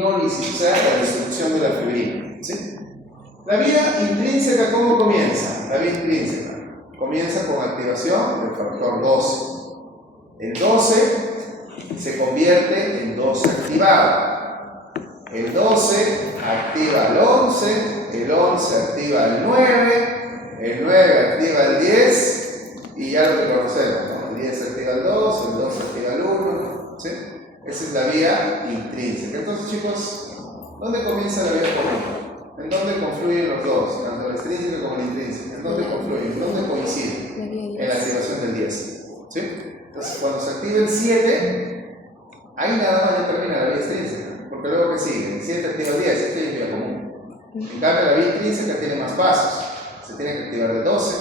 hemólisis, o sea, la destrucción de la fibrina. ¿Sí? La vía intrínseca, ¿cómo comienza? La vía intrínseca comienza con activación del factor 12. El 12 se convierte en 12 activado. El 12 activa el 11, el 11 activa el 9, el 9 activa el 10 y ya lo que conocemos, ¿no? El 10 activa el 2, el 2 activa el 1, ¿sí? Esa es la vía intrínseca. Entonces, chicos, ¿dónde comienza la vía común? ¿En dónde confluyen los dos? Tanto la extrínseca como la intrínseca. ¿En dónde confluyen? ¿En dónde coinciden? En la activación del 10. ¿Sí? Entonces, cuando se activa el 7, ahí nada más ya termina la vía extrínseca. Porque luego que sigue, el 7 activa el 10, este es vía común. En cambio, la vía intrínseca tiene más pasos. Se tiene que activar el 12,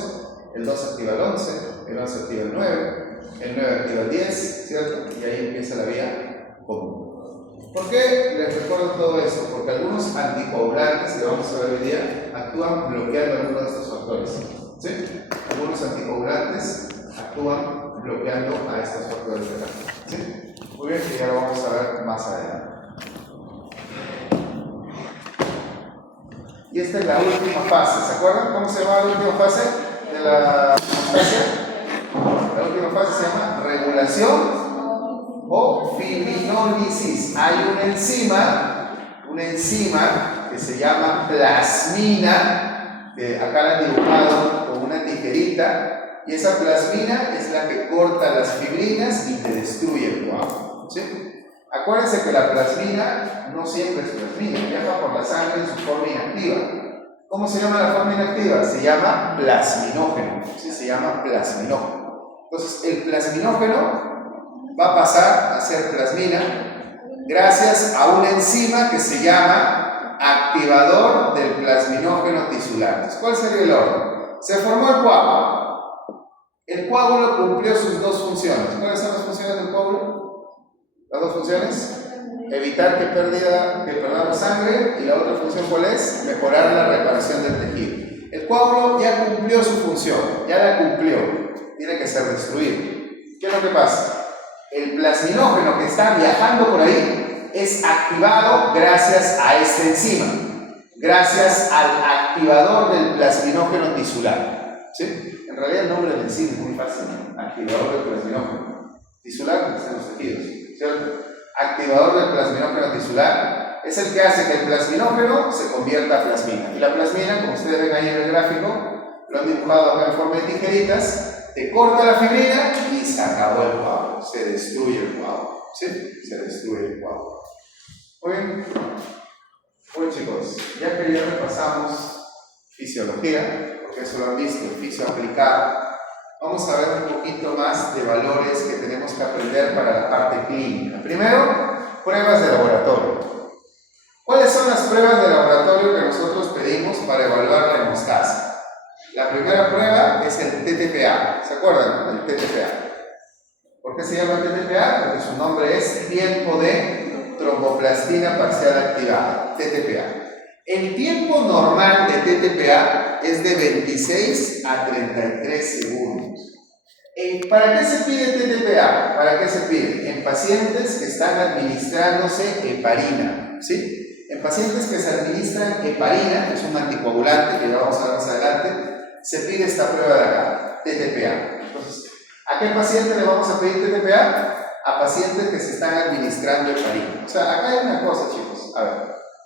el 12 activa el 11, el 11 activa el 9, el 9 activa el 10, ¿cierto? Y ahí empieza la vía común. ¿Por qué les recuerdo todo esto? Porque algunos anticoagulantes, que vamos a ver hoy día, actúan bloqueando algunos de estos factores. ¿Sí? Algunos anticoagulantes actúan bloqueando a estos factores de acá. ¿Sí? Muy bien, que ya lo vamos a ver más adelante. Y esta es la última fase. ¿Se acuerdan cómo se llama la última fase de la hemostasia? La última fase se llama regulación o fibrinólisis. Hay una enzima que se llama plasmina, que acá la han dibujado con una tijerita, y esa plasmina es la que corta las fibrinas y te destruye el coágulo. ¿Sí? Acuérdense que la plasmina no siempre es plasmina, viaja por la sangre en su forma inactiva. ¿Cómo se llama la forma inactiva? Se llama plasminógeno. ¿Sí? Se llama plasminógeno. Entonces, el plasminógeno va a pasar a ser plasmina gracias a una enzima que se llama activador del plasminógeno tisular. Entonces, ¿cuál sería el orden? Se formó el coágulo. El coágulo cumplió sus dos funciones. ¿Cuáles son las funciones del coágulo? Las dos funciones: evitar que perdamos sangre, y la otra función, ¿cuál es? Mejorar la reparación del tejido. El coágulo ya cumplió su función, ya la cumplió, tiene que ser destruido. ¿Qué es lo que pasa? El plasminógeno que está viajando por ahí es activado gracias a esta enzima, gracias al activador del plasminógeno tisular. ¿Sí? En realidad el nombre del enzima es muy fácil, ¿no? Activador del plasminógeno tisular, porque están los tejidos, ¿cierto? Activador del plasminógeno tisular es el que hace que el plasminógeno se convierta a plasmina. Y la plasmina, como ustedes ven ahí en el gráfico, lo han dibujado acá en forma de tijeritas, te corta la fibrina y se acabó el coágulo, se destruye el coágulo. ¿Sí? Se destruye el coágulo. Muy bien. Bueno, chicos, ya que ya repasamos fisiología, porque eso lo han visto, el fisio aplicado, vamos a ver un poquito más de valores que tenemos que aprender para la parte clínica. Primero, pruebas de laboratorio. ¿Cuáles son las pruebas de laboratorio que nosotros pedimos para evaluar la hemostasia? La primera prueba es el TTPA. ¿Se acuerdan del TTPA? ¿Por qué se llama TTPA? Porque su nombre es tiempo de tromboplastina parcial activada, TTPA. El tiempo normal de TTPA es de 26 a 33 segundos. ¿Para qué se pide TTPA? ¿Para qué se pide? En pacientes que están administrándose heparina. ¿Sí? En pacientes que se administran heparina, que es un anticoagulante, que ya vamos a ver más adelante, se pide esta prueba de acá, TTPA. Entonces, ¿a qué paciente le vamos a pedir TTPA? A pacientes que se están administrando heparina. O sea, acá hay una cosa, chicos. A ver.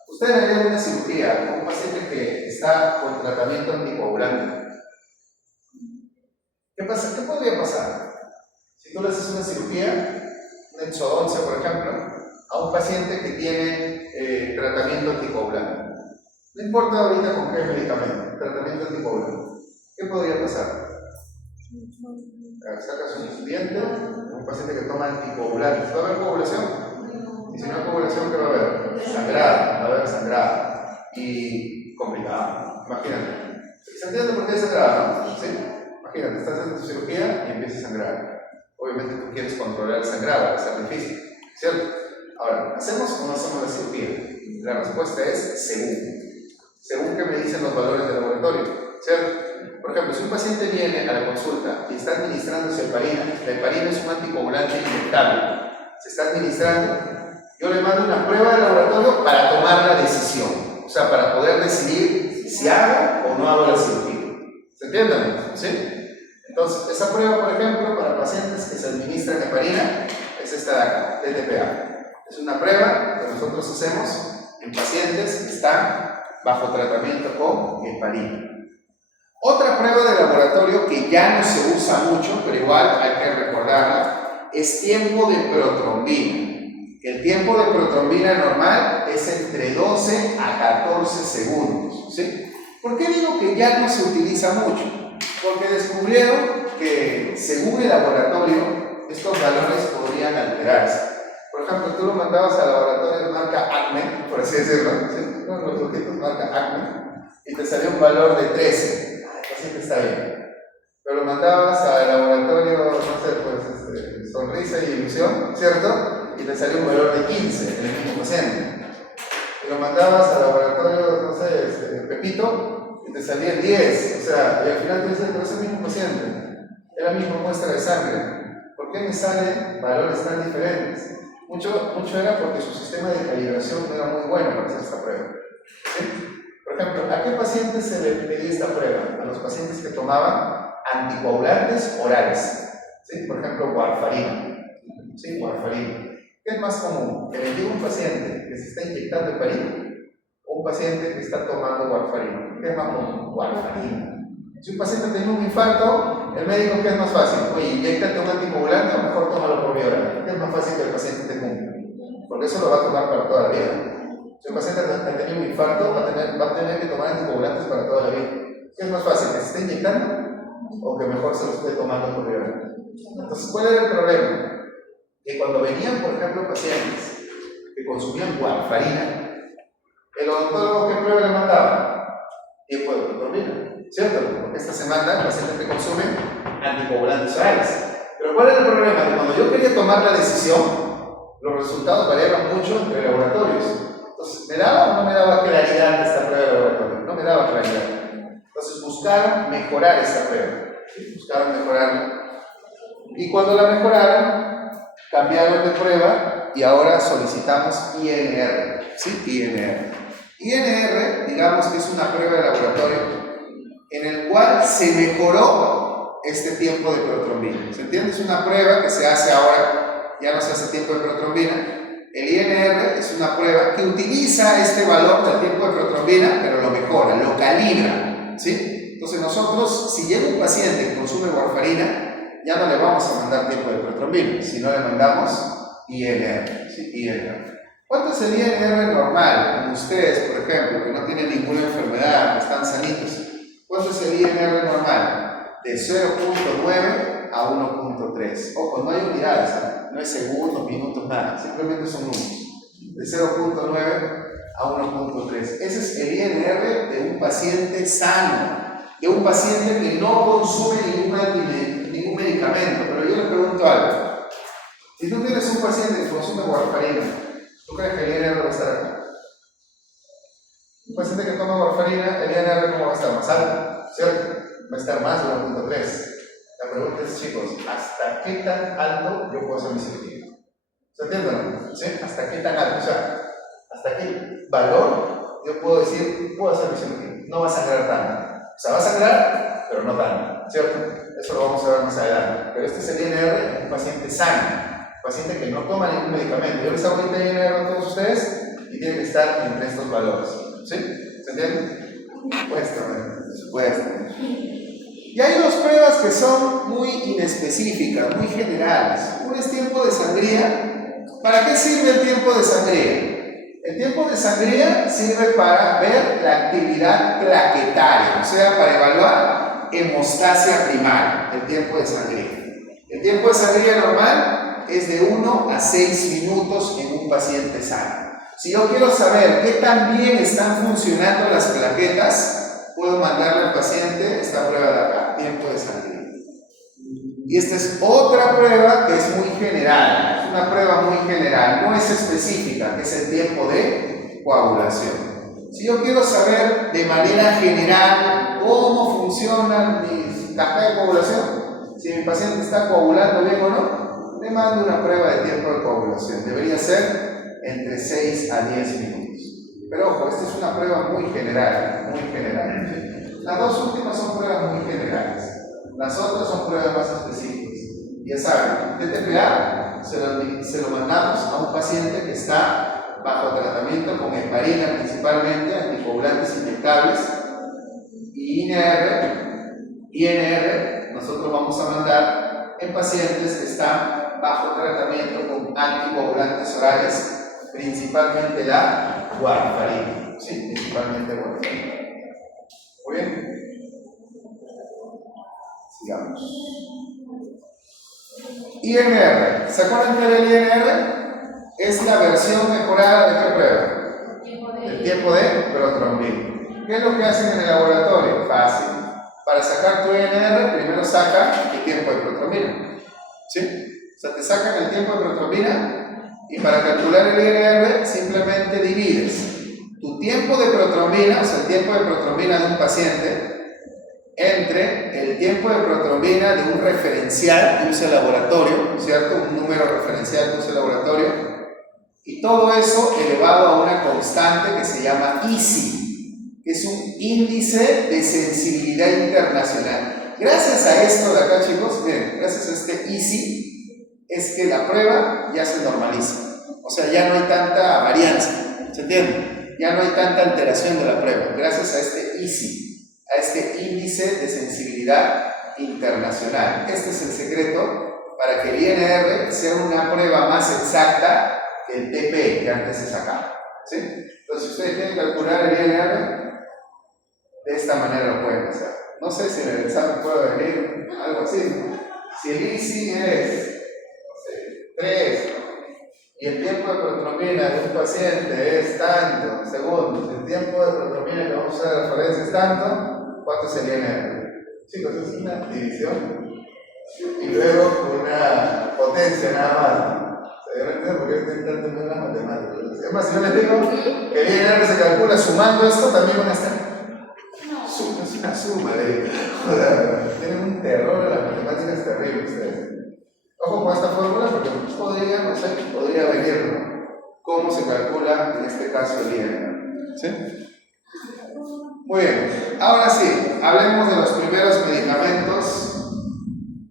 Ustedes harían una cirugía con un paciente que está con tratamiento anticoagulante. ¿Qué pasa? ¿Qué podría pasar? Si tú le haces una cirugía, una exodoncia, por ejemplo, a un paciente que tiene tratamiento anticoagulante. No importa ahorita con qué medicamento, tratamiento anticoagulante. ¿Qué podría pasar? Sacas un diente, un paciente que toma anticoagulantes. ¿Va a haber coagulación? Y si no hay coagulación, ¿qué va a haber? Sangrado, va a haber sangrado. Y complicado. Imagínate. ¿Se entiende por qué es sangrado, no? ¿Sí? Imagínate, estás haciendo tu cirugía y empieza a sangrar. Obviamente tú quieres controlar el sangrado, es sacrificio, ¿cierto? Ahora, ¿hacemos o no hacemos la cirugía? La respuesta es según. Según que me dicen los valores del laboratorio, ¿cierto? Por ejemplo, si un paciente viene a la consulta y está administrándose heparina, la heparina es un anticoagulante inyectable, se está administrando, Yo le mando una prueba de laboratorio para tomar la decisión, o sea, para poder decidir si hago o no hago la cirugía. ¿Se entienden? ¿Sí? Entonces, esa prueba, por ejemplo, para pacientes que se administran heparina, es esta de acá, TTPA. Es una prueba que nosotros hacemos en pacientes que están bajo tratamiento con heparina. Otra prueba de laboratorio que ya no se usa mucho, pero igual hay que recordarla, es tiempo de protrombina. El tiempo de protrombina normal es entre 12 a 14 segundos. ¿Sí? ¿Por qué digo que ya no se utiliza mucho? Porque descubrieron que, según el laboratorio, estos valores podrían alterarse. Por ejemplo, tú lo mandabas al laboratorio de marca Acme, por así decirlo, ¿sí? Los objetos marca Acme, y te salió un valor de 13. El paciente está bien. Pero lo mandabas al laboratorio, no sé, pues, Sonrisa y Ilusión, ¿cierto? Y te salió un valor de 15 en el mismo paciente. Y lo mandabas al laboratorio, no sé, Pepito, y te salían 10. O sea, y al final te dices, pero es el mismo paciente, es la misma muestra de sangre. ¿Por qué me salen valores tan diferentes? Mucho era porque su sistema de calibración no era muy bueno para hacer esta prueba. ¿Sí? Por ejemplo, ¿a qué pacientes se le pedía esta prueba? A los pacientes que tomaban anticoagulantes orales. ¿Sí? Por ejemplo, warfarina. ¿Sí? Warfarina. ¿Qué es más común? ¿Que le llegue un paciente que se está inyectando heparina o un paciente que está tomando warfarina? ¿Qué es más común? Warfarina. Si un paciente tiene un infarto, el médico, ¿qué es más fácil? Oye, inyéctate un anticoagulante o mejor tómalo por vía oral. ¿Qué es más fácil que el paciente te cumpla? Porque eso lo va a tomar para toda la vida. Si un paciente ha tenido un infarto, va a tener que tomar anticoagulantes para toda la vida. ¿Qué es más fácil? ¿Que se esté inyectando o que mejor se lo esté tomando por vía oral? Entonces, ¿cuál era el problema? Que cuando venían, por ejemplo, pacientes que consumían warfarina, el odontólogo, ¿qué prueba le mandaba? Tiempo de protrombina, ¿cierto? Porque esta semana pacientes que consumen anticoagulantes orales. Pero ¿cuál era el problema? Que cuando yo quería tomar la decisión, los resultados variaban mucho entre laboratorios. Entonces, ¿me daba o no me daba claridad esta prueba de laboratorio? No me daba claridad. Entonces, buscaron mejorar esta prueba. ¿Sí? Buscaron mejorarla. Y cuando la mejoraron, cambiaron de prueba y ahora solicitamos INR. ¿Sí? INR. INR, digamos que es una prueba de laboratorio en el cual se mejoró este tiempo de protrombina. ¿Se entiende? Es una prueba que se hace ahora, ya no se hace tiempo de protrombina. El INR es una prueba que utiliza este valor del tiempo de protrombina, pero lo mejora, lo calibra. ¿Sí? Entonces nosotros, si llega un paciente que consume warfarina, ya no le vamos a mandar tiempo de protrombina, sino le mandamos INR. ¿Sí? INR. ¿Cuánto es el INR normal en ustedes, por ejemplo, que no tienen ninguna enfermedad, que están sanitos? ¿Cuánto es el INR normal? De 0.9 a 1.3. Ojo, no hay unidades, no es segundos, minutos, nada, simplemente son números. De 0.9 a 1.3. Ese es el INR de un paciente sano, de un paciente que no consume ningún medicamento. Pero yo le pregunto algo. Si tú tienes un paciente que consume warfarina, ¿tú crees que el INR va a estar aquí? Un paciente que toma warfarina, el INR ¿cómo va a estar? Más alto, ¿cierto? Va a estar más de 1.3. La pregunta es, chicos, ¿hasta qué tan alto yo puedo hacer mi cirugía? ¿Se entienden? ¿Sí? ¿Hasta qué tan alto? O sea, ¿hasta qué valor yo puedo decir, puedo hacer mi cirugía? No va a sangrar tanto. O sea, va a sangrar, pero no tanto, ¿cierto? Eso lo vamos a ver más adelante. Pero este es el INR de un paciente sano, un paciente que no toma ningún medicamento. Yo les hago ahorita INR a todos ustedes y tiene que estar entre estos valores. ¿Sí? ¿Se entiende? Supuestamente. Y hay dos pruebas que son muy inespecíficas, muy generales. Uno es tiempo de sangría. ¿Para qué sirve el tiempo de sangría? El tiempo de sangría sirve para ver la actividad plaquetaria, o sea, para evaluar hemostasia primaria, el tiempo de sangría. El tiempo de sangría normal es de 1 a 6 minutos en un paciente sano. Si yo quiero saber qué tan bien están funcionando las plaquetas, puedo mandarle al paciente esta prueba de acá, tiempo de sangría. Y esta es otra prueba que es muy general, es una prueba muy general, no es específica, que es el tiempo de coagulación. Si yo quiero saber de manera general cómo funciona mi caja de coagulación, si mi paciente está coagulando bien o no, le mando una prueba de tiempo de coagulación. Debería ser entre 6 a 10 minutos. Pero ojo, esta es una prueba muy general, muy general. ¿Sí? Las dos últimas son pruebas muy generales. Las otras son pruebas más específicas. Ya saben, TTPA se lo mandamos a un paciente que está bajo tratamiento con heparina principalmente, anticoagulantes inyectables, y INR nosotros vamos a mandar en pacientes que están bajo tratamiento con anticoagulantes orales, principalmente la warfarina. Sí, principalmente warfarina. Muy bien. Sigamos. INR. ¿Se acuerdan que era el INR? Es la versión mejorada de qué prueba? El tiempo de protrombina. ¿Qué es lo que hacen en el laboratorio? Fácil. Para sacar tu INR, primero saca el tiempo de protrombina. ¿Sí? O sea, te sacan el tiempo de protrombina y para calcular el INR simplemente divides tu tiempo de protrombina, o sea, el tiempo de protrombina de un paciente, entre el tiempo de protrombina de un referencial que usa el laboratorio, ¿cierto? Un número referencial que usa el laboratorio, y todo eso elevado a una constante que se llama ISI, que es un índice de sensibilidad internacional. Gracias a esto de acá, chicos, miren, gracias a este ISI, es que la prueba ya se normaliza. O sea, ya no hay tanta varianza, ¿se entiende? Ya no hay tanta alteración de la prueba, gracias a este ISI, a este índice de sensibilidad internacional. Este es el secreto para que el INR sea una prueba más exacta que el TP que antes se sacaba. ¿Sí? Entonces, si ustedes quieren calcular el INR, de esta manera lo pueden hacer. No sé si en el examen puede venir algo así. Si el ISI es 3 y el tiempo de protrombina de un paciente es tanto segundos, el tiempo de protrombina que vamos a usar de referencia es tanto, ¿cuánto sería el INR? Chicos, es una división y luego una potencia nada más. Yo no entiendo por qué estoy intentando ver las matemáticas. Es más, si yo les digo que el INR se calcula sumando esto, también van a estar. Es una suma de. Tienen un terror en las matemáticas terrible ustedes. Ojo con esta fórmula porque podría, no sé, podría venir, ¿no? ¿Cómo se calcula en este caso el INR? ¿Sí? Muy bien, ahora sí, hablemos de los primeros medicamentos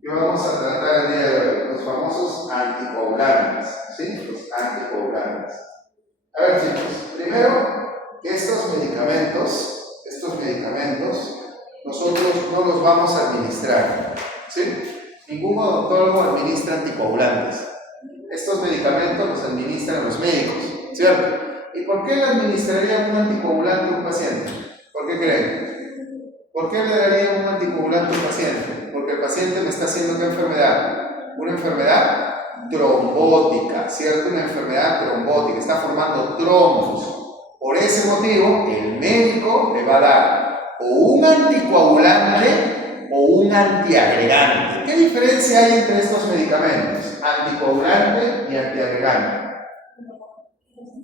que vamos a tratar el día de hoy, los famosos anticoagulantes, ¿sí? Los anticoagulantes. A ver, chicos, primero, estos medicamentos nosotros no los vamos a administrar, ¿sí? Ningún odontólogo administra anticoagulantes. Estos medicamentos los administran los médicos, ¿cierto? ¿Y por qué le administrarían un anticoagulante a un paciente? ¿Por qué creen? ¿Por qué le darían un anticoagulante a un paciente? Porque el paciente me está haciendo ¿qué enfermedad? Una enfermedad trombótica, ¿cierto? Una enfermedad trombótica, está formando trombos. Por ese motivo, el médico le va a dar o un anticoagulante o un antiagregante. ¿Qué diferencia hay entre estos medicamentos? Anticoagulante y antiagregante.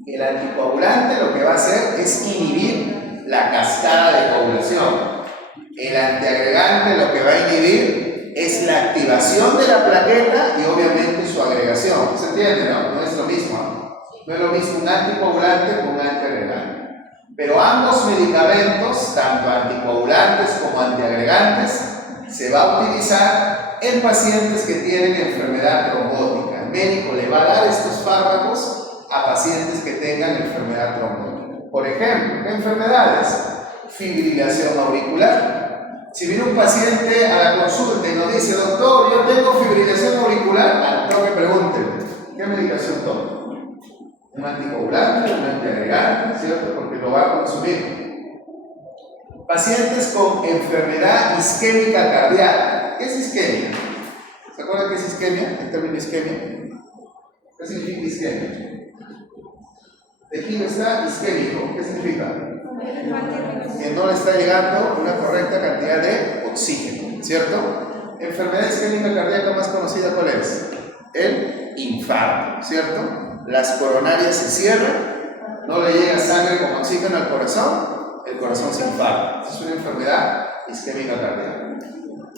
El anticoagulante lo que va a hacer es inhibir la cascada de coagulación. El antiagregante lo que va a inhibir es la activación de la plaqueta y obviamente su agregación. ¿Se entiende, no? No es lo mismo. No es lo mismo un anticoagulante que un antiagregante. Pero ambos medicamentos, tanto anticoagulantes como antiagregantes, se va a utilizar en pacientes que tienen enfermedad trombótica. El médico le va a dar estos fármacos a pacientes que tengan enfermedad trombótica. Por ejemplo, ¿qué enfermedades? Fibrilación auricular. Si viene un paciente a la consulta y nos dice, doctor, yo tengo fibrilación auricular, al toque pregúntele, ¿qué medicación toma? Un anticoagulante, un antiagregante, ¿cierto? Porque lo va a consumir. Pacientes con enfermedad isquémica cardíaca. ¿Qué es isquemia? ¿Se acuerdan qué es isquemia? El término isquemia. ¿Qué significa isquemia? El tejido está isquémico. ¿Qué significa? Que no le está llegando una correcta cantidad de oxígeno, ¿cierto? Enfermedad isquémica cardíaca más conocida, ¿cuál es? El infarto, ¿cierto? Las coronarias se cierran, no le llega sangre con oxígeno al corazón, el corazón se infarta. Es una enfermedad isquémica cardíaca.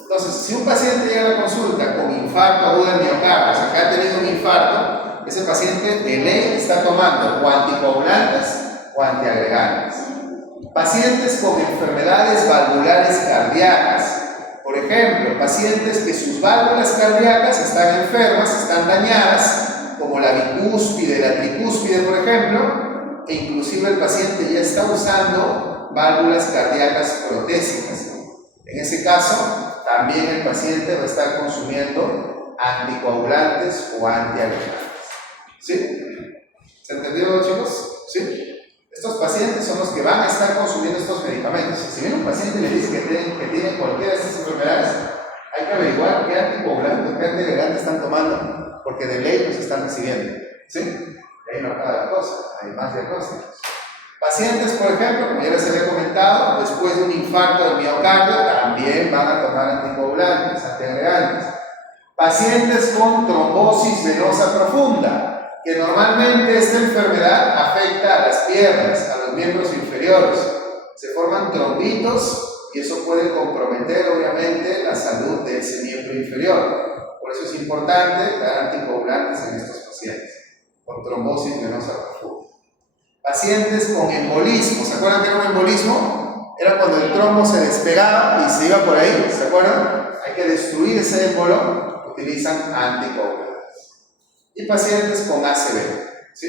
Entonces, si un paciente llega a la consulta con infarto agudo del miocardio, o sea, que ha tenido un infarto, ese paciente de ley está tomando o anticoagulantes o antiagregantes. Pacientes con enfermedades valvulares cardíacas. Por ejemplo, pacientes que sus válvulas cardíacas están enfermas, están dañadas, como la bicúspide, la tricúspide, por ejemplo, e inclusive el paciente ya está usando válvulas cardíacas protésicas. En ese caso, también el paciente va a estar consumiendo anticoagulantes o antiagregantes. ¿Sí? ¿Se entendió, chicos? ¿Sí? Estos pacientes son los que van a estar consumiendo estos medicamentos. Si viene un paciente y le dice que tiene cualquiera de estas enfermedades, hay que averiguar qué anticoagulantes o qué antiagregantes están tomando, porque de ley los están recibiendo. ¿Sí? Y ahí no acaba la cosa, hay más diagnósticos. Pacientes, por ejemplo, como ya les había comentado, después de un infarto del miocardio, también van a tomar anticoagulantes, antiagregantes. Pacientes con trombosis venosa profunda, que normalmente esta enfermedad afecta a las piernas, a los miembros inferiores. Se forman trombitos y eso puede comprometer, obviamente, la salud de ese miembro inferior. Por eso es importante dar anticoagulantes en estos pacientes con trombosis venosa profunda. Pacientes con embolismo, ¿se acuerdan que era un embolismo? Era cuando el trombo se despegaba y se iba por ahí, ¿se acuerdan? Hay que destruir ese émbolo, utilizan anticoagulantes. Y pacientes con ACV, ¿sí?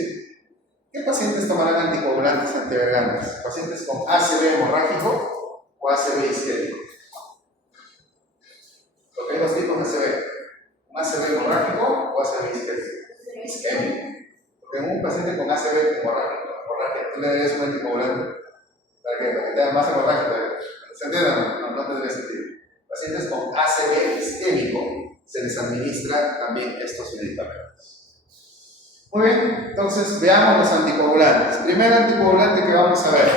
¿Qué pacientes tomarán anticoagulantes antiagregantes? ¿Pacientes con ACV hemorrágico o ACV isquémico? Porque hay dos tipos de ACV, un ACV hemorrágico o ACV isquémico. Porque en un paciente con ACV hemorrágico, tú le darías un anticoagulante para que tenga más hemorragia. ¿Se entiende? No tendría sentido. Pacientes con ACV isquémico se les administra también estos medicamentos. Muy bien, entonces veamos los anticoagulantes. Primer anticoagulante que vamos a ver,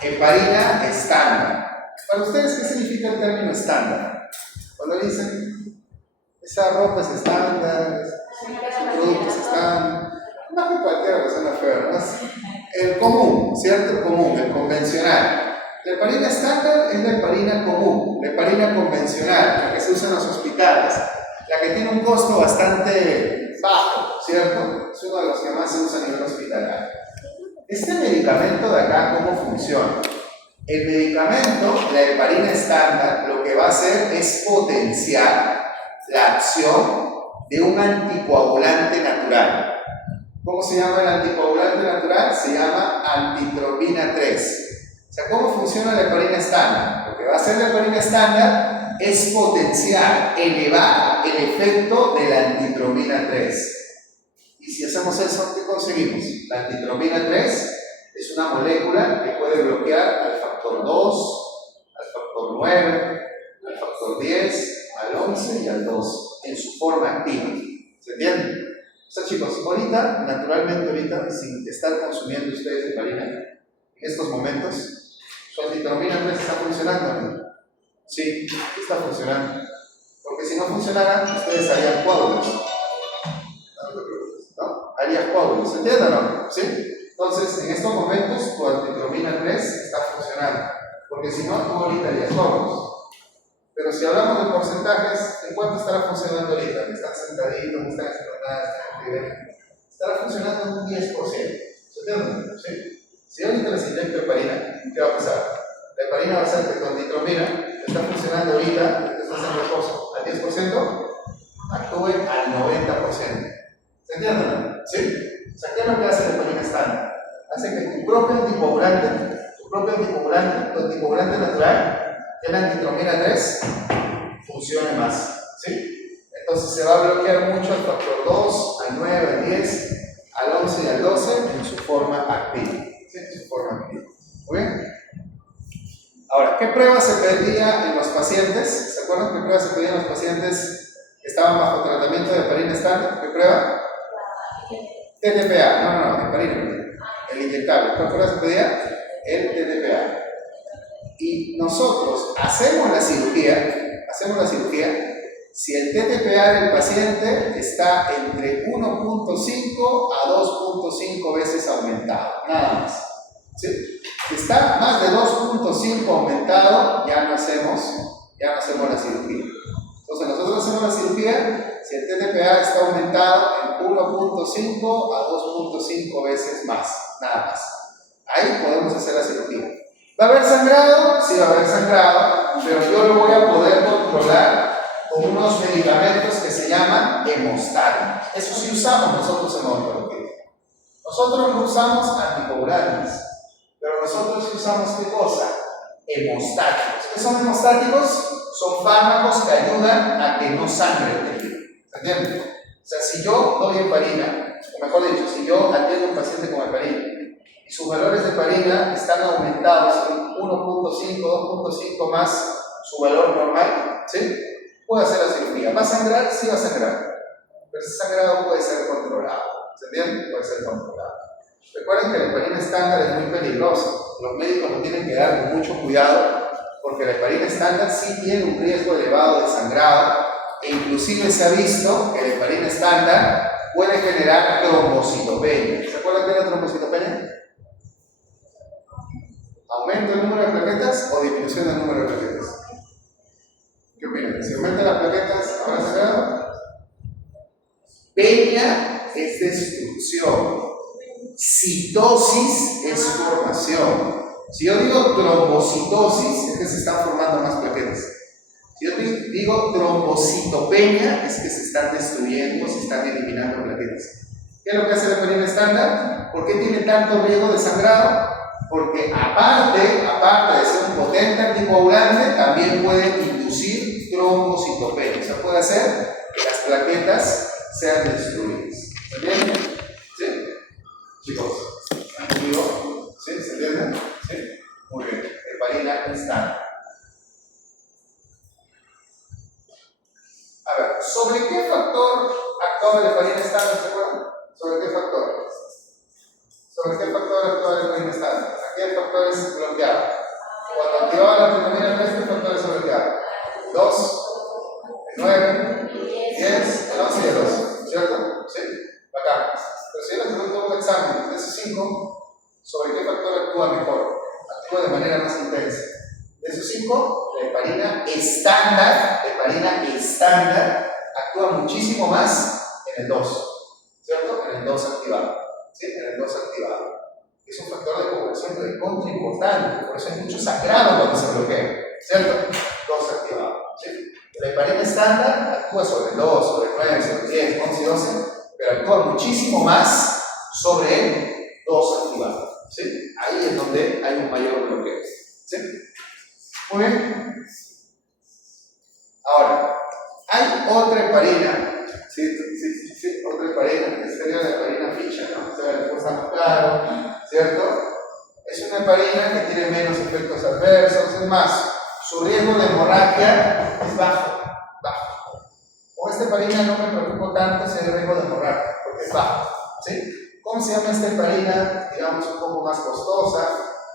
heparina estándar. Para ustedes, ¿qué significa el término estándar? Cuando dicen, esa ropa es estándar, esos productos estándar, no que cualquiera persona fea, ¿no? El común, ¿cierto? El común, el convencional. La heparina estándar es la heparina común, la heparina convencional, la que se usa en los hospitales, la que tiene un costo bastante bajo, ¿cierto? Es uno de los que más se usa a nivel hospitalario. Este medicamento de acá, ¿cómo funciona? El medicamento, la heparina estándar, lo que va a hacer es potenciar la acción de un anticoagulante natural. ¿Cómo se llama el anticoagulante natural? Se llama antitrombina 3. O sea, ¿cómo funciona la heparina estándar? Lo que va a hacer la heparina estándar es potenciar, elevar el efecto de la antitrombina 3. Y si hacemos eso, ¿qué conseguimos? La antitrombina 3 es una molécula que puede bloquear al factor 2, al factor 9, al factor 10, al 11 y al 2 en su forma activa. ¿Se entiende? O sea, chicos, ahorita, naturalmente sin estar consumiendo ustedes heparina, en estos momentos, su antitrombina 3 está funcionando, ¿no? Sí, está funcionando. Porque si no funcionara, ustedes harían coágulos. ¿No? Harían coágulos, ¿se entiende o no? ¿Sí? Entonces, en estos momentos, tu antitrombina 3 está funcionando. Porque si no, tú ahorita harías coágulos. Pero si hablamos de porcentajes, ¿en cuánto estará funcionando ahorita? ¿Están sentaditos? ¿Están sentadas? Estará funcionando en un 10%. ¿Se entiende? ¿Sí? Si ahorita les inyecto heparina, ¿qué va a pasar? La heparina va a hacer que tu antitrombina está funcionando ahorita, que estás en reposo, al 10%, actúe al 90%. ¿Se entiende? ¿Sí? O sea, ¿qué es lo que hace la heparina estándar? Hace que tu propio anticoagulante, tu anticoagulante natural, que es la antitrombina 3, funcione más. ¿Sí? Entonces se va a bloquear mucho al factor 2, al 9, al 10, al 11 y al 12 en su forma activa. ¿Sí? En su forma activa. ¿Muy bien? Ahora, ¿qué pruebas se pedía en los pacientes? ¿Se acuerdan qué pruebas se pedían en los pacientes que estaban bajo tratamiento de heparina estándar? ¿Qué prueba? TTPA. No, heparina. El inyectable. ¿Qué prueba se pedía? El TTPA. Y nosotros hacemos la cirugía si el TTPA del paciente está entre 1.5 a 2.5 veces aumentado, nada más. ¿Sí? Si está más de 2.5 aumentado, ya no hacemos la cirugía. Entonces nosotros hacemos la cirugía si el TTPA está aumentado 1.5 a 2.5 veces más, nada más. Ahí podemos hacer la cirugía. ¿Va a haber sangrado? Sí, va a haber sangrado, pero yo lo voy a poder controlar con unos medicamentos que se llaman hemostatos. Eso sí usamos nosotros en odontología. Nosotros no usamos anticoagulantes, pero nosotros sí usamos ¿qué cosa? Hemostáticos. ¿Qué son hemostáticos? Son fármacos que ayudan a que no sangre el tejido. ¿Se entiende? O sea, si yo doy heparina, o mejor dicho, si yo atiendo a un paciente con heparina y sus valores de heparina están aumentados en 1.5, 2.5 más su valor normal, ¿sí? Puede hacer la cirugía. ¿Va a sangrar? Sí va a sangrar. Pero ese sangrado puede ser controlado. ¿Se entiende? Puede ser controlado. Recuerden que la heparina estándar es muy peligrosa. Los médicos lo tienen que dar con mucho cuidado porque la heparina estándar sí tiene un riesgo elevado de sangrado e inclusive se ha visto que la heparina estándar puede generar trombocitopenia. ¿Se acuerdan qué es la trombocitopenia? ¿Aumento el número de plaquetas o disminución del número de plaquetas? ¿Qué opinan? Si aumentan las plaquetas, ¿habrá sangrado? Penia es destrucción. Citosis es formación. Si yo digo trombocitosis, es que se están formando más plaquetas. Si yo digo trombocitopenia, es que se están destruyendo, se están eliminando plaquetas. ¿Qué es lo que hace la heparina estándar? ¿Por qué tiene tanto riesgo de sangrado? Porque aparte de ser un potente anticoagulante, también puede inducir trombocitopenia. O sea, puede hacer que las plaquetas sean destruidas. ¿Se entiende? ¿Sí? Chicos, ¿están conmigo? ¿Sí? ¿Se entiende? ¿Sí? Muy bien. Heparina estándar. A ver, ¿sobre qué factor actúa la heparina estándar? ¿Se acuerdan? ¿Sobre qué factor? ¿Sobre qué factor actúa la heparina estándar? Aquí el factor es bloqueado. Cuando activaba la vitamina 3, ¿qué factor es bloqueado? 2, el 9, 10, el 11 y el 12. ¿Cierto? ¿Sí? Bacán. Pero si yo les pregunto un examen de esos 5, ¿sobre qué factor actúa mejor? Actúa de manera más intensa. De esos 5, la heparina estándar, actúa muchísimo más en el 2. ¿Cierto? En el 2 activado. ¿Sí? En el 2 activado. Es un factor de coagulación de contra importante, por eso hay mucho sangrado cuando se bloquea. ¿Cierto? 2 activado. ¿Sí? La heparina estándar actúa sobre el 2, sobre el 9, sobre el 10, 11 y 12, pero actúa muchísimo más sobre el 2 activado. ¿Sí? Ahí es donde hay un mayor bloqueo. ¿Sí? Muy bien. Ahora, hay otra heparina. Sí, otra heparina, que sería la heparina ficha, ¿no? Se ve después más claro, ¿cierto? Es una heparina que tiene menos efectos adversos, es más, su riesgo de hemorragia es bajo. Con esta heparina no me preocupo tanto si hay riesgo de hemorragia, porque es bajo, ¿sí? ¿Cómo se llama esta heparina, digamos, un poco más costosa,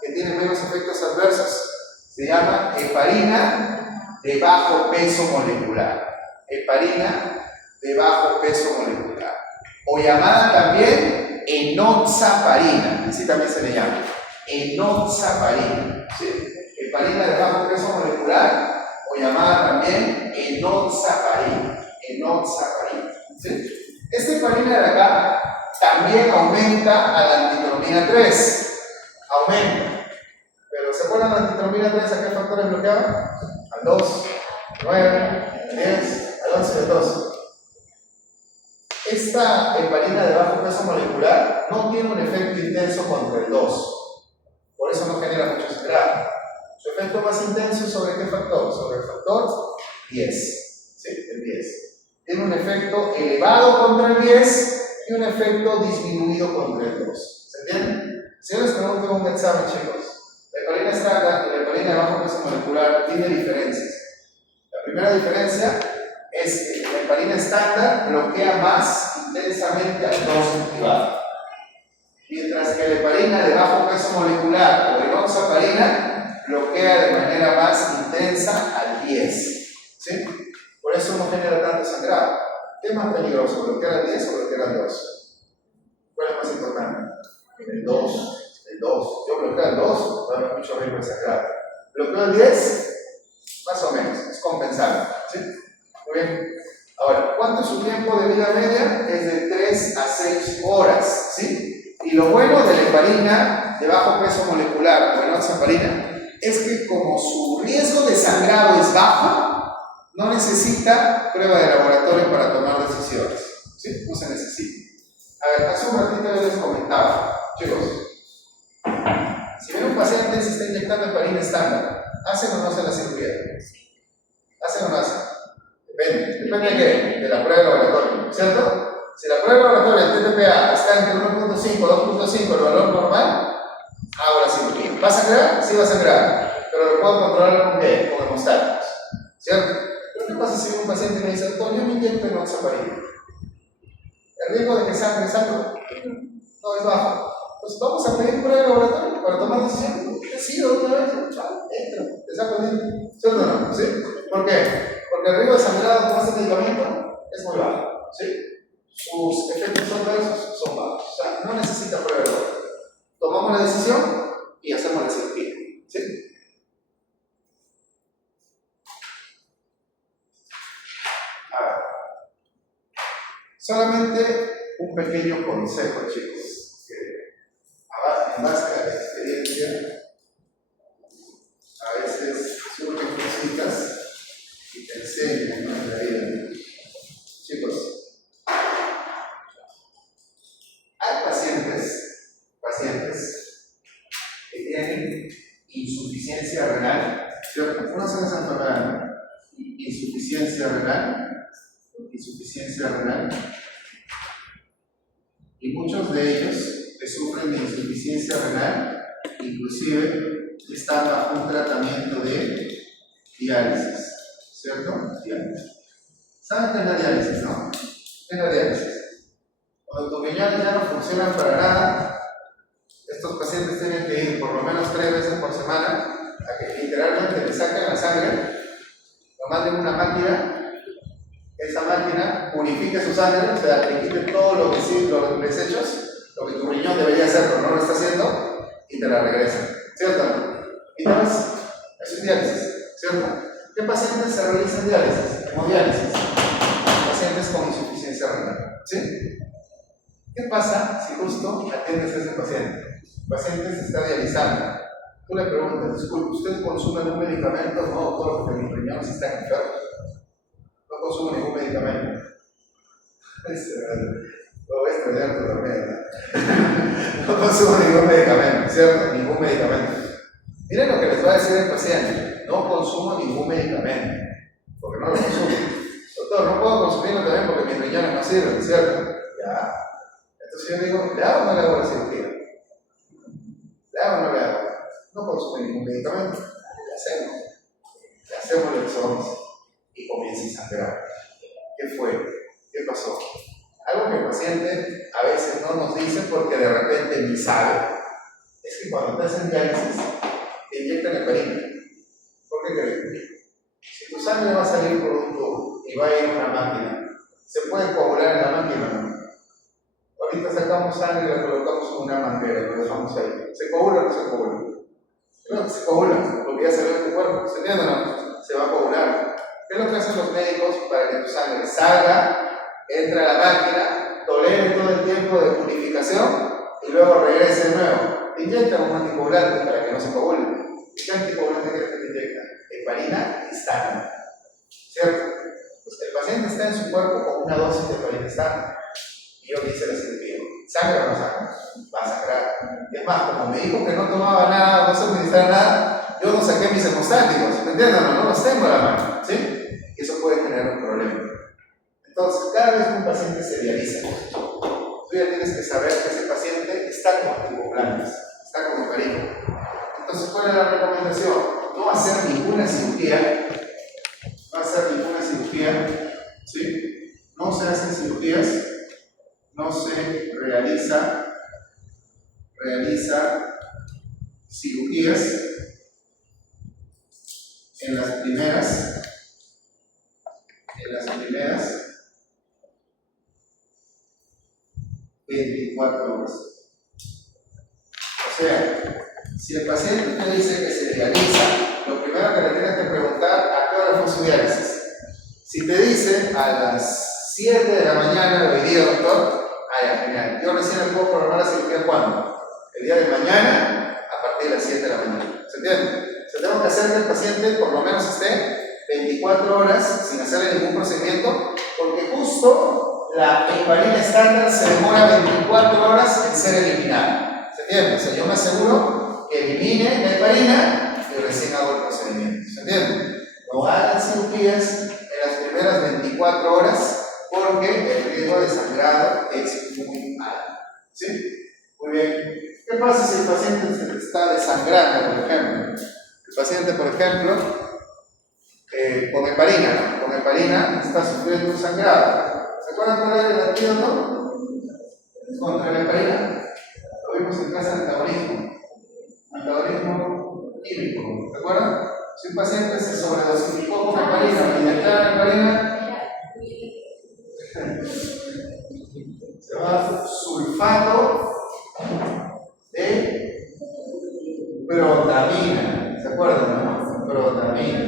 que tiene menos efectos adversos? Se llama heparina de bajo peso molecular. Heparina de bajo peso molecular. O llamada también enoxaparina. Así también se le llama. Enoxaparina. ¿Sí? Heparina de bajo peso molecular. O llamada también enoxaparina. ¿Sí? Esta heparina de acá también aumenta a la antitromina 3. Aumenta. Pero ¿se acuerdan de la antitromina 3 a qué factores bloqueaba? Al 2, 9, 10, al 11 y al 12. Esta heparina de bajo peso molecular no tiene un efecto intenso contra el 2. Por eso no genera mucho sangrado. Su efecto más intenso es sobre qué factor? Sobre el factor 10. ¿Sí? El 10. Tiene un efecto elevado contra el 10 y un efecto disminuido contra el 2. ¿Se entiende? Si yo les pregunto en un examen, chicos, la heparina estándar y la heparina de bajo peso molecular tiene diferencias. La primera diferencia es que la heparina estándar bloquea más intensamente al 2 activado, mientras que la heparina de bajo peso molecular o enoxaparina bloquea de manera más intensa al 10. ¿Sí? Por eso no genera tanto sangrado. ¿Qué es más peligroso, bloquear al 10 o bloquear al 2? ¿Cuál es más importante? El 2. El 2. Yo bloqueo al 2, va a haber mucho riesgo de sangrado. Bloqueo al 10, más o menos, es compensable. ¿Sí? Muy bien. Ahora, ¿cuánto ¿Cuánto es su tiempo de vida media? Es de 3 a 6 horas, ¿sí? Y lo bueno de la heparina de bajo peso molecular, o enoxaparina, es que como su riesgo de sangrado es bajo, no necesita prueba de laboratorio para tomar decisiones, ¿sí? No se necesita. A ver, hace un ratito yo les comentaba, chicos, si ven un paciente se está inyectando heparina estándar, ¿hacen o no hacen la cirugía? ¿Hacen o no hacen? Depende de qué, de la prueba de laboratorio, ¿cierto? Si la prueba de laboratorio, el TTPA, está entre 1.5 y 2.5, el valor normal, hago la cirugía. ¿Va a sangrar? Sí va a sangrar, pero lo puedo controlar con qué? Con hemostáticos, ¿cierto? Pero ¿qué pasa si un paciente me dice, doctor, yo me inyecto enoxaparina? ¿El riesgo de que sangre es alto? No, es bajo. Pues vamos a pedir prueba de laboratorio para tomar decisión. Sí, otra vez, entra, te saco el diente. ¿Cierto o no? ¿Sí? ¿Por qué? Porque el riesgo de sangrado con este medicamento es muy bajo, ¿sí? Sus efectos adversos son bajos, o sea, no necesita prueba de laboratorio. Tomamos la decisión y hacemos la cirugía, ¿sí? A ver, solamente un pequeño consejo, chicos, que en base a la experiencia, a veces surgen cositas y te enseñan en la vida. Chicos, hay pacientes que tienen insuficiencia renal, ¿cierto? Una son esa enfermedad, insuficiencia renal, y muchos de ellos que sufren de insuficiencia renal, inclusive están bajo un tratamiento de diálisis, ¿cierto? Diálisis. ¿Saben qué es la diálisis, no? ¿Qué es la diálisis? Cuando tus riñones ya no funcionan para nada, estos pacientes tienen que ir por lo menos 3 veces por semana a que literalmente le saquen la sangre, lo manden a una máquina, esa máquina purifique su sangre, o sea, le quite todo lo que sí, los desechos, lo que tu riñón debería hacer, pero no lo está haciendo, y te la regresa, ¿cierto? Y tal vez, eso es diálisis, ¿cierto? ¿Qué pacientes se realizan diálisis? Hemodiálisis. Pacientes con insuficiencia renal, ¿sí? ¿Qué pasa si justo atiendes a ese paciente? El paciente se está dializando. Tú le preguntas, disculpe, ¿usted consume algún medicamento? No, doctor, porque mis riñones están enfermos. No consumo ningún medicamento. Lo voy a estudiar todavía, ¿no? No consumo ningún medicamento, ¿cierto? Ningún medicamento. Miren lo que les va a decir el paciente. No consumo ningún medicamento, porque no lo consumo. Doctor, no puedo consumirlo también porque mis riñones no sirven, ¿cierto? Ya. Entonces yo digo, ¿le hago o no le hago la cirugía? ¿Le hago o no le hago? No consume ningún medicamento. Le hacemos el exómesis y comienza a sangrar. ¿Qué fue? ¿Qué pasó? Algo que el paciente a veces no nos dice porque de repente ni sabe. Es que cuando te hacen diálisis, te inyectan heparina. ¿Por qué crees? Si tu sangre va a salir por un tubo y va a ir a una máquina, ¿se puede coagular en la máquina o no? Ahorita sacamos sangre y la colocamos en una manguera y lo dejamos ahí. ¿Se coagula o no se coagula? Claro que se coagula, porque ya salió de tu cuerpo. ¿Se entiende o no? Se va a coagular. ¿Qué es lo que hacen los médicos para que tu sangre salga, entre a la máquina, tolere todo el tiempo de purificación y luego regrese de nuevo? Te inyectan un anticoagulante para que no se coagule. ¿Qué anticoagulante crees que te inyectan? Heparina estándar, ¿cierto? Pues el paciente está en su cuerpo con una dosis de heparina estándar. Y yo le hice la cirugía. ¿Sangra o no sangra? Va a sangrar. Es más, como me dijo que no tomaba nada, no se administraba nada, yo no saqué mis hemostáticos. ¿Me entienden? No los tengo a la mano. ¿Sí? Y eso puede generar un problema. Entonces, cada vez que un paciente se dializa, tú ya tienes que saber que ese paciente está con anticoagulantes, está con heparina. Entonces, ¿cuál es la recomendación? No hacer ninguna cirugía. No hacer ninguna cirugía. ¿Sí? No se hacen cirugías. No se realiza cirugías en las primeras 24 horas. O sea, si el paciente te dice que se dializa, lo primero que le tienes que preguntar, ¿a qué hora fue su diálisis? Si te dice a las 7 de la mañana de hoy día, doctor. Ah, ya, genial. Yo recién le puedo programar la cirugía ¿cuándo? El día de mañana, a partir de las 7 de la mañana. ¿Se entiende? O sea, tengo que hacer que el paciente por lo menos esté 24 horas sin hacerle ningún procedimiento, porque justo la heparina estándar se demora 24 horas en ser eliminada. ¿Se entiende? O sea, yo me aseguro que elimine la heparina y recién hago el procedimiento. ¿Se entiende? No hagan cirugías en las primeras 24 horas porque el riesgo de sangrado es muy alto. ¿Sí? Muy bien. ¿Qué pasa si el paciente se está desangrando, por ejemplo? El paciente, por ejemplo, con heparina, ¿no? Con heparina está sufriendo un sangrado. ¿Se acuerdan cuál era el antídoto contra la heparina? Lo vimos en clase de antagonismo químico. ¿Se acuerdan? Si un paciente se sobredosificó con heparina y declara heparina, se llama sulfato de protamina. ¿Se acuerdan? ¿No? Protamina.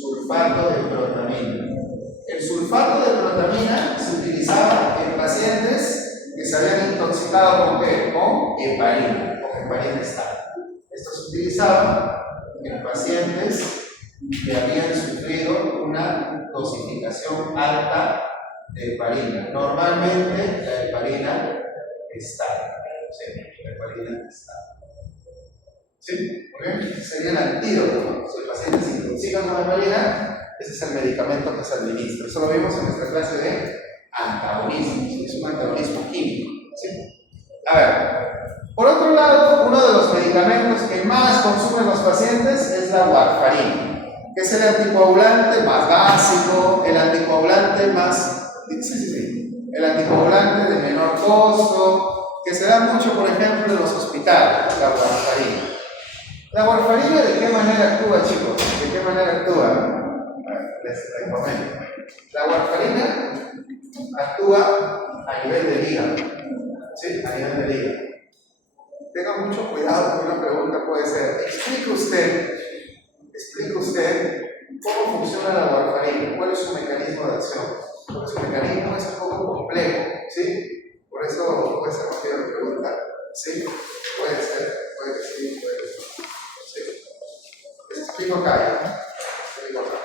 Sulfato de protamina. El sulfato de protamina se utilizaba en pacientes que se habían intoxicado ¿con qué? Con heparina estándar. Esto se utilizaba en pacientes que habían sufrido una dosificación alta de heparina. Normalmente la heparina estándar. Sí, la heparina estándar. ¿Sí? Muy bien. Ese sería el antídoto, ¿no? Si el paciente se intoxica con heparina, ese es el medicamento que se administra. Eso lo vimos en nuestra clase de antagonismo. ¿Sí? Es un antagonismo químico. ¿Sí? A ver. Por otro lado, uno de los medicamentos que más consumen los pacientes es la warfarina, que es el anticoagulante más básico, el anticoagulante más... el anticoagulante de menor costo, que se da mucho, por ejemplo, en los hospitales, la warfarina. ¿La warfarina de qué manera actúa, chicos? ¿De qué manera actúa? Les comento. La warfarina actúa a nivel del hígado. ¿Sí? A nivel del hígado. Tenga mucho cuidado porque una pregunta puede ser: explique usted cómo funciona la warfarina, cuál es su mecanismo de acción. Porque su mecanismo es un poco complejo, ¿sí? Por eso puede ser cualquier pregunta, ¿sí? Puede ser, puede que sí, puede que no. ¿Sí? Les explico acá, ¿ya? Explico acá.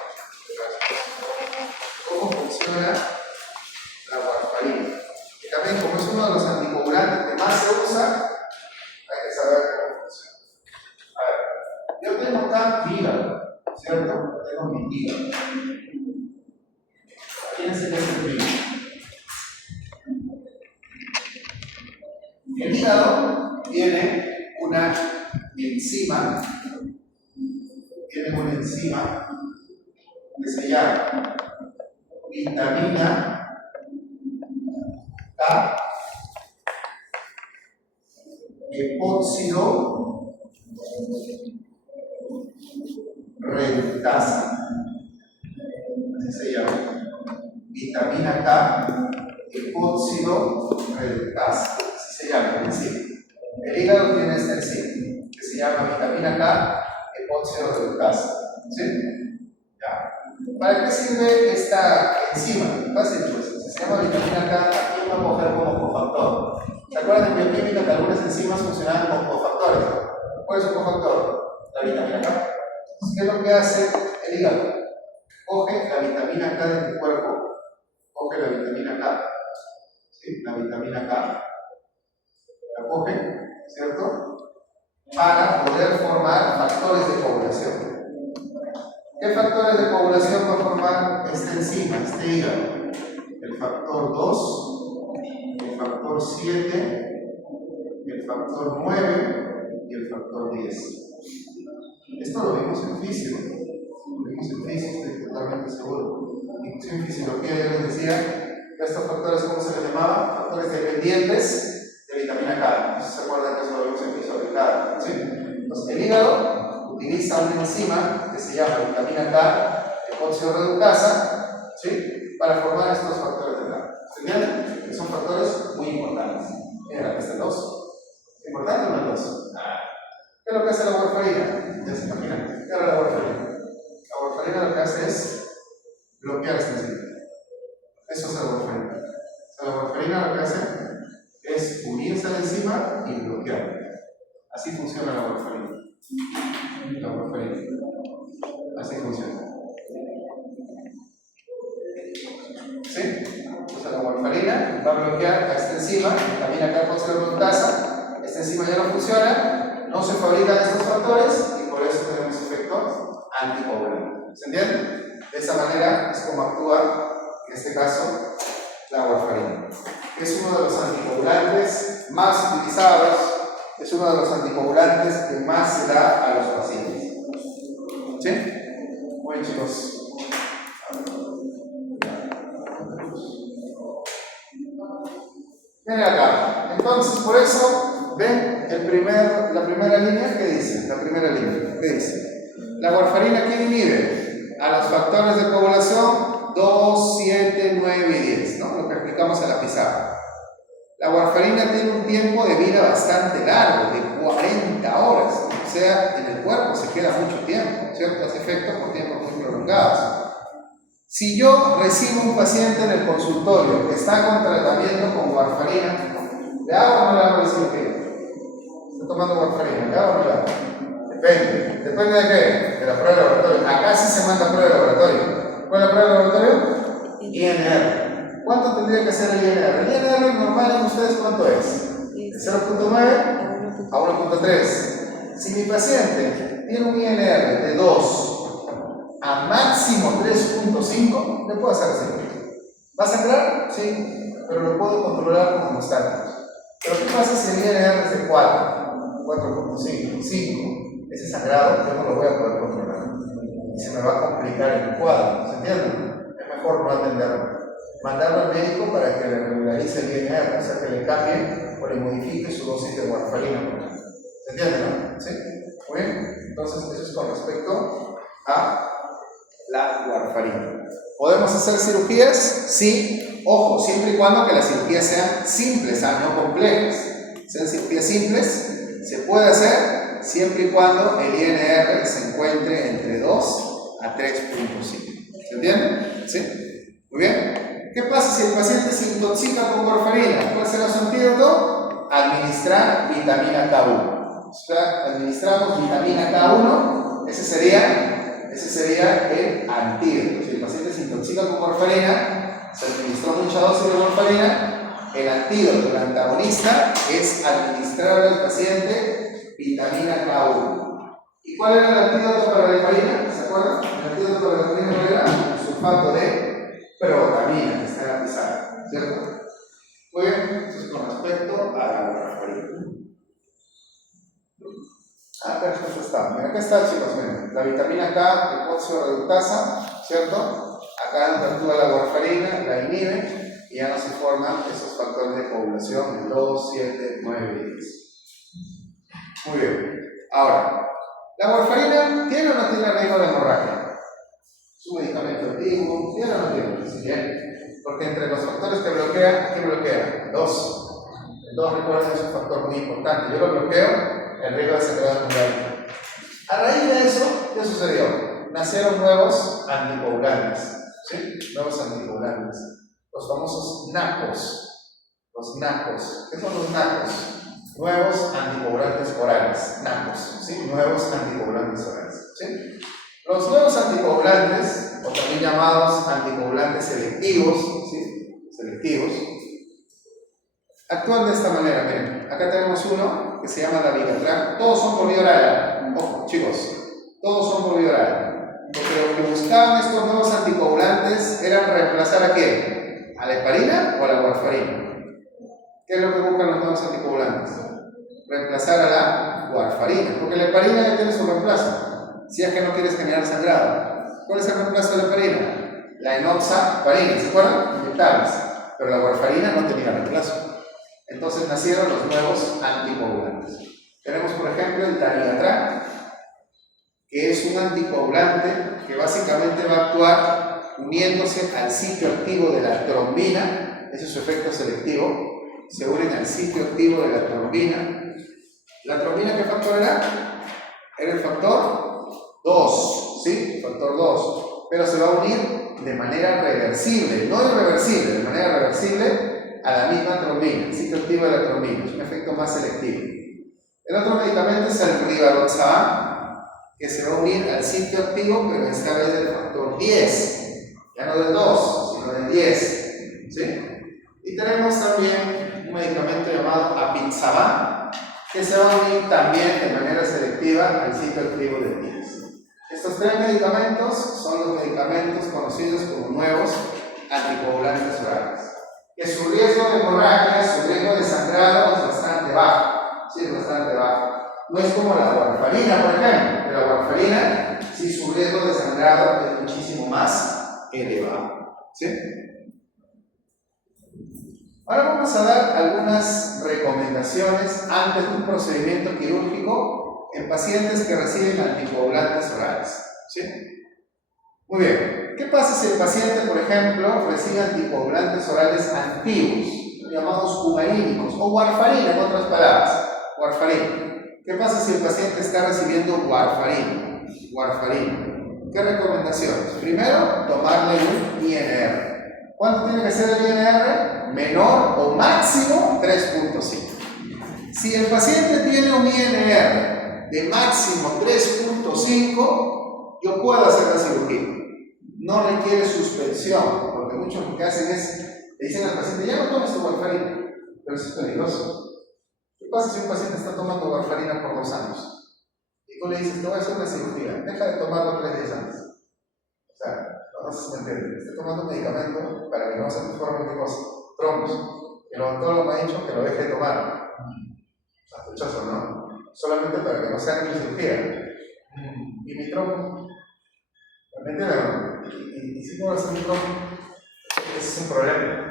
¿Cómo funciona la warfarina? Y también, como es uno de los anticoagulantes que más se usa, hay que saber cómo funciona. A ver, yo tengo acá mi hígado, ¿cierto? Tengo mi hígado. Fíjense que es el hígado. El hígado tiene una enzima que se llama vitamina K epóxido reductasa. Así se llama. Vitamina K epóxido reductasa. Así se llama, enzima. El hígado tiene esta enzima que se llama vitamina K epóxido reductasa. ¿Sí? ¿Ya? ¿Para qué sirve esta enzima? Fácil, pues. Se llama vitamina K, aquí va a coger como cofactor. ¿Se acuerdan en bioquímica que algunas enzimas funcionaban como cofactores? ¿Cuál es un cofactor? La vitamina K. ¿Qué es lo que hace el hígado? Coge la vitamina K de tu cuerpo, coge la vitamina K, ¿sí? La vitamina K, la coge, ¿cierto? Para poder formar factores de coagulación. ¿Qué factores de coagulación va a formar esta enzima, este hígado? El factor 2, el factor 7, el factor 9 y el factor 10. Esto lo vimos en física. Estoy totalmente seguro. Incluso en fisiología yo les decía que estos factores, ¿cómo se les llamaba? Factores dependientes de vitamina K. No sé si se acuerdan que eso lo vimos en fisiología. ¿Sí? Entonces, el hígado utiliza una enzima que se llama vitamina K epóxido reductasa, ¿sí? Para formar estos factores de K. ¿Se entienden? Que son factores muy importantes. Mira, este 2. ¿Es importante o no es 2? ¿Qué es lo que hace la warfarina? Ya se imaginan. ¿Qué hace la warfarina? La warfarina lo que hace es bloquear esta enzima. Eso es la warfarina. La warfarina. Así funciona. ¿Sí? Entonces la warfarina va a bloquear a esta enzima, también acá fosfororeductasa. Esta enzima ya no funciona, no se fabrican estos factores y por eso tenemos efecto anticoagulante. ¿Se entiende? De esa manera es como actúa, en este caso, la warfarina. Es uno de los anticoagulantes más utilizados, es uno de los anticoagulantes que más se da a los pacientes. ¿Sí? Muy bien, chicos. Miren acá. Entonces, por eso, ven la primera línea, ¿qué dice? La primera línea, ¿qué dice? La warfarina, ¿quién inhibe? A los factores de coagulación 2, 7, 9 y 10, ¿no? Lo que explicamos en la pizarra. La warfarina tiene un tiempo de vida bastante largo, de 40 horas. O sea, en el cuerpo se queda mucho tiempo, ¿cierto? Hace efectos por tiempos muy prolongados. Si yo recibo un paciente en el consultorio que está con tratamiento con warfarina, ¿le hago o no le hago la cirugía? ¿Está tomando warfarina? ¿Le hago o no le hago? Depende. ¿Depende de qué? De la prueba de laboratorio. Acá sí se manda prueba de laboratorio. ¿Cuál es la prueba de laboratorio? INR. ¿Cuánto tendría que ser el INR? El INR normal en ustedes, ¿cuánto es? ¿De 0.9 a 1.3? Si mi paciente tiene un INR de 2 a máximo 3.5, le puedo hacer cirugía. ¿Va a sangrar? Sí, pero lo puedo controlar con hemostáticos. Pero ¿qué pasa si el INR es de 4, 4.5, 5? Ese sangrado yo no lo voy a poder controlar. Y se me va a complicar el cuadro, ¿se entiende? Es mejor no atenderlo. Mandarlo al médico para que le regularice el INR, o sea que le cambie o le modifique su dosis de warfarina. ¿Se entiende, no? ¿Sí? Muy bien. Entonces, eso es con respecto a la warfarina. ¿Podemos hacer cirugías? Sí. Ojo, siempre y cuando que las cirugías sean simples, no complejas. Sean cirugías simples, se puede hacer siempre y cuando el INR se encuentre entre 2 a 3.5. ¿Se entiende? ¿Sí? Muy bien. ¿Qué pasa si el paciente se intoxica con warfarina? ¿Cuál será su antídoto? Administrar vitamina K1. O sea, administramos vitamina K1, ese sería el antídoto. Si el paciente se intoxica con warfarina, se administró mucha dosis de warfarina, el antídoto, el antagonista, es administrar al paciente vitamina K1. ¿Y cuál era el antídoto para la heparina? ¿Se acuerdan? El antídoto para la heparina era el sulfato de protamina, que está en la pizarra, ¿cierto? Muy bien, eso es con respecto a la warfarina. Perfecto está. Mira, acá está, chicos, miren. La vitamina K de fosfororeductasa, ¿cierto? Acá actúa la warfarina, la inhibe y ya no se forman esos factores de coagulación, el 2, 7, 9 y 10. Muy bien. Ahora, ¿la warfarina tiene o no tiene riesgo de hemorragia? ¿Es un medicamento activo? ¿Tiene o no tiene? Sí, bien. Porque entre los factores que bloquean, ¿qué bloquea? 2. El 2, recuerden, es un factor muy importante. Yo lo bloqueo, el riesgo de sangrado es muy alto. A raíz de eso, ¿qué sucedió? Nacieron nuevos anticoagulantes. ¿Sí? Nuevos anticoagulantes. Los famosos NACOs. Los NACOs. ¿Qué son los NACOs? Nuevos anticoagulantes orales. NACOs. ¿Sí? Nuevos anticoagulantes orales. ¿Sí? Los nuevos anticoagulantes, o también llamados anticoagulantes selectivos, ¿sí? Selectivos, actúan de esta manera. Miren, acá tenemos uno que se llama dabigatran. Todos son por vía oral. Ojo, chicos, todos son por vía oral. Porque lo que buscaban estos nuevos anticoagulantes era reemplazar ¿a qué? ¿A la heparina o a la warfarina? ¿Qué es lo que buscan los nuevos anticoagulantes? Reemplazar a la warfarina, porque la heparina ya tiene su reemplazo. Si es que no quieres generar sangrado. ¿Cuál es el reemplazo de la heparina? La enoxaparina, ¿se acuerdan? Inyectables. Pero la warfarina no tenía reemplazo. Entonces nacieron los nuevos anticoagulantes. Tenemos, por ejemplo, el dabigatran, que es un anticoagulante que básicamente va a actuar uniéndose al sitio activo de la trombina. Ese es su efecto selectivo. Se unen al sitio activo de la trombina. ¿La trombina qué factor era? Era el factor 2, ¿sí? Factor 2. Pero se va a unir de manera reversible, no irreversible, de manera reversible a la misma trombina, el sitio activo de la trombina. Es un efecto más selectivo. El otro medicamento es el rivaroxaban, que se va a unir al sitio activo, pero esta vez del factor 10, ya no del 2, sino del 10, ¿sí? Y tenemos también un medicamento llamado apixaban, que se va a unir también de manera selectiva al sitio activo del 10. Estos tres medicamentos son los medicamentos conocidos como nuevos anticoagulantes orales, que su riesgo de hemorragia, su riesgo de sangrado es bastante bajo, sí, es bastante bajo. No es como la warfarina, por ejemplo, que la warfarina, sí, su riesgo de sangrado es muchísimo más elevado, ¿sí? Ahora vamos a dar algunas recomendaciones antes de un procedimiento quirúrgico en pacientes que reciben anticoagulantes orales, ¿sí? Muy bien, ¿qué pasa si el paciente, por ejemplo, recibe anticoagulantes orales antiguos, llamados humarínicos, o warfarina, en otras palabras, warfarina? ¿Qué pasa si el paciente está recibiendo warfarina? ¿Qué recomendaciones? Primero, tomarle un INR. ¿Cuánto tiene que ser el INR? Menor o máximo 3.5. Si el paciente tiene un INR de máximo 3.5, yo puedo hacer la cirugía. No requiere suspensión, porque muchos lo que hacen es, le dicen al paciente, ya no tomes tu warfarina, pero eso es peligroso. ¿Qué pasa si un paciente está tomando warfarina por 2 años? Y tú le dices, te voy a hacer una cirugía, deja de tomarlo 3 días antes. O sea, no sé si me entienden, estoy tomando un medicamento para que no se me formen de cosas, trombos. El odontólogo me ha dicho que lo deje de tomar. Sospechoso, ¿no? Solamente para que no se haga mi cirugía. ¿Y mi trombo? ¿Me entienden? ¿Y si puedo hacer mi trombo? Ese es un problema.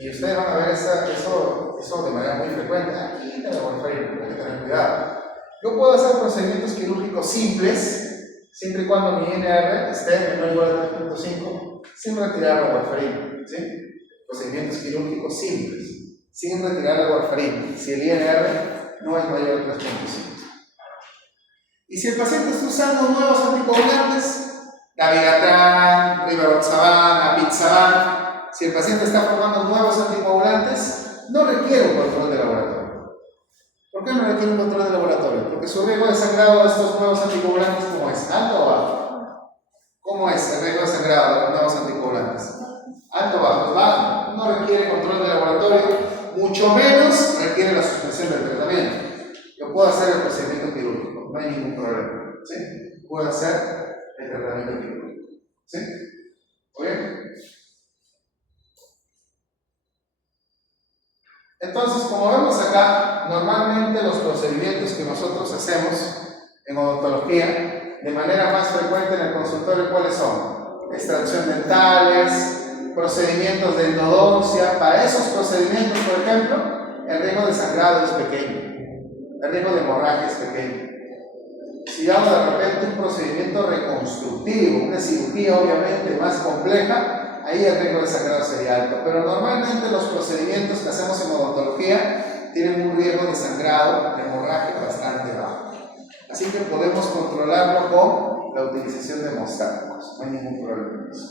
Y ustedes van a ver eso de manera muy frecuente. Aquí te voy a hay que tener cuidado. Yo puedo hacer procedimientos quirúrgicos simples, siempre y cuando mi INR esté menor o igual a 3.5, sin retirar la warfarina, ¿sí? Procedimientos quirúrgicos simples, sin retirar la warfarina, si el INR no es mayor a 3.5. Y si el paciente está usando nuevos anticoagulantes, dabigatran, rivaroxaban, apixaban, si el paciente está formando nuevos anticoagulantes, no requiere un control de laboratorio. ¿Por qué no requiere un control de laboratorio? Porque su riesgo de sangrado de estos nuevos anticoagulantes, ¿cómo es? ¿Alto o bajo? ¿Cómo es el riesgo de sangrado de los nuevos anticoagulantes? Alto o bajo. Bajo. No requiere control de laboratorio, mucho menos requiere la suspensión del tratamiento. Yo puedo hacer el procedimiento quirúrgico, no hay ningún problema, ¿sí? Puedo hacer el tratamiento quirúrgico, ¿sí? ¿Muy bien? Entonces, como vemos acá, normalmente los procedimientos que nosotros hacemos en odontología, de manera más frecuente en el consultorio, ¿cuáles son? Extracción dentales, procedimientos de endodoncia. Para esos procedimientos, por ejemplo, el riesgo de sangrado es pequeño, el riesgo de hemorragia es pequeño. Si hago de repente un procedimiento reconstructivo, una cirugía obviamente más compleja, ahí el riesgo de sangrado sería alto. Pero normalmente los procedimientos que hacemos en odontología tienen un riesgo de sangrado, de hemorragia bastante bajo. Así que podemos controlarlo con la utilización de hemostáticos, no hay ningún problema en eso.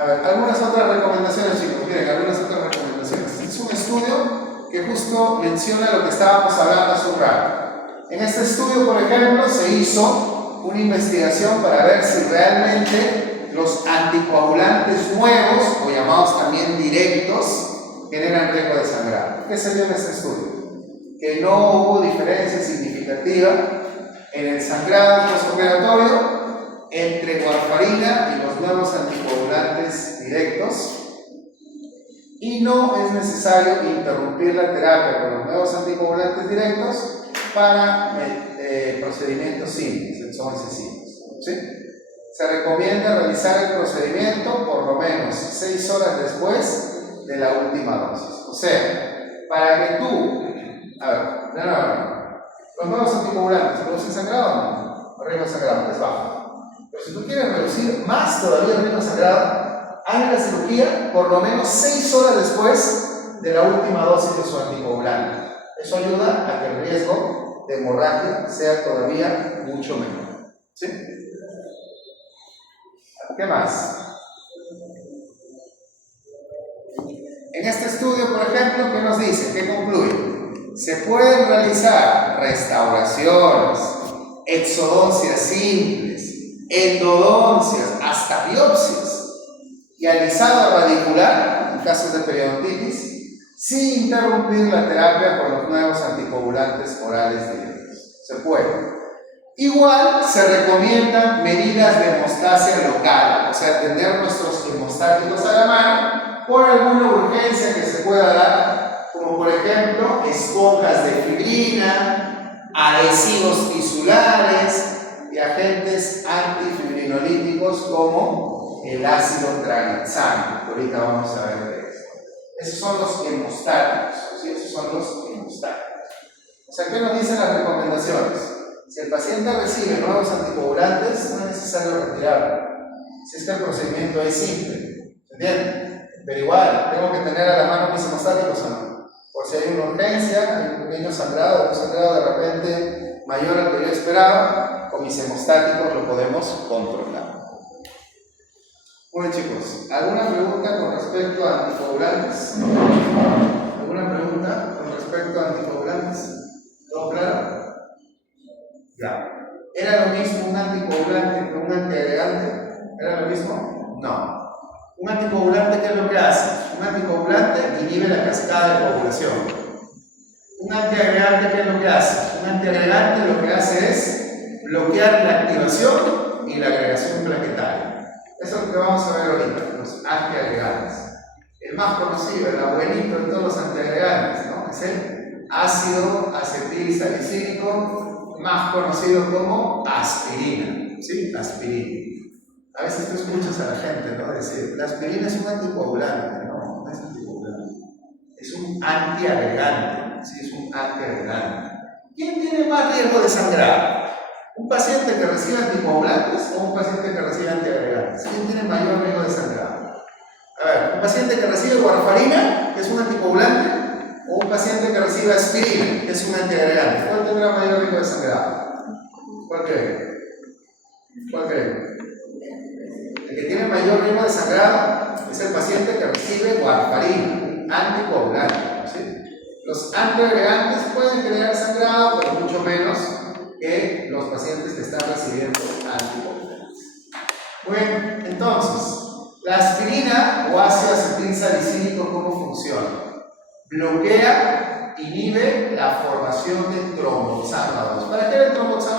A ver, algunas otras recomendaciones, chicos. Miren, algunas otras recomendaciones. Este es un estudio que justo menciona lo que estábamos hablando hace un rato. En este estudio, por ejemplo, se hizo una investigación para ver si realmente los anticoagulantes nuevos, o llamados también directos, generan riesgo de sangrado. ¿Qué se vio en este estudio? Que no hubo diferencia significativa en el sangrado postoperatorio entre warfarina y los nuevos anticoagulantes directos, y no es necesario interrumpir la terapia con los nuevos anticoagulantes directos para procedimientos simples, son excesivos, ¿sí? Se recomienda realizar el procedimiento por lo menos 6 horas después de la última dosis. O sea, para que tú, a ver, los nuevos anticoagulantes producen sangrado o no? El riesgo de sangrado es bajo. Pero si tú quieres reducir más todavía el riesgo de sangrado, haz la cirugía por lo menos 6 horas después de la última dosis de su anticoagulante. Eso ayuda a que el riesgo de hemorragia sea todavía mucho menor, ¿sí? ¿Qué más? En este estudio, por ejemplo, ¿qué nos dice? ¿Qué concluye? Se pueden realizar restauraciones exodoncias simples, endodoncias, hasta biopsias, y alisado radicular, en casos de periodontitis, sin interrumpir la terapia con los nuevos anticoagulantes orales directos. Se puede. Igual se recomiendan medidas de hemostasia local, o sea, tener nuestros hemostáticos a la mano por alguna urgencia que se pueda dar, como por ejemplo esponjas de fibrina, adhesivos tisulares y agentes antifibrinolíticos como el ácido tranexámico. Ahorita vamos a ver de esto. Esos son los hemostáticos, ¿sí? Esos son los hemostáticos. O sea, ¿qué nos dicen las recomendaciones? Si el paciente recibe nuevos anticoagulantes, no es necesario retirarlo. Si es que el procedimiento es simple, ¿entienden? Pero igual, tengo que tener a la mano mis hemostáticos o no. Por si hay una urgencia, hay un pequeño sangrado, un sangrado de repente mayor al que yo esperaba, con mis hemostáticos lo podemos controlar. Bueno chicos, ¿alguna pregunta con respecto a anticoagulantes? ¿Alguna pregunta con respecto a anticoagulantes? ¿Todo claro? Ya. ¿Era lo mismo un anticoagulante que un antiagregante? ¿Era lo mismo? No. ¿Un anticoagulante qué es lo que hace? Un anticoagulante inhibe la cascada de coagulación. ¿Un antiagregante qué es lo que hace? Un antiagregante lo que hace es bloquear la activación y la agregación plaquetaria. Eso es lo que vamos a ver ahorita, los antiagregantes. El más conocido, el abuelito de todos los antiagregantes, ¿no? Es el ácido acetilsalicílico, más conocido como aspirina. ¿Sí? Aspirina. A veces tú escuchas a la gente, ¿no? Decir, la aspirina es un anticoagulante. No, no es anticoagulante. Es un antiagregante. Sí, es un antiagregante. ¿Quién tiene más riesgo de sangrar? ¿Un paciente que recibe anticoagulantes o un paciente que recibe antiagregantes? ¿Quién tiene mayor riesgo de sangrar? A ver, ¿un paciente que recibe warfarina, que es un anticoagulante, o un paciente que recibe aspirina, que es un antiagregante? ¿Cuál tendrá mayor riesgo de sangrar? ¿Cuál creen? ¿Cuál creen? El que tiene mayor riesgo de sangrado es el paciente que recibe warfarina, anticoagulante, ¿sí? Los antiagregantes pueden generar sangrado, pero mucho menos que los pacientes que están recibiendo anticoagulantes. Bueno, entonces, la aspirina o ácido acetilsalicílico, ¿cómo funciona? Bloquea, inhibe la formación de tromboxánulos. ¿Para qué el tromboxánulo?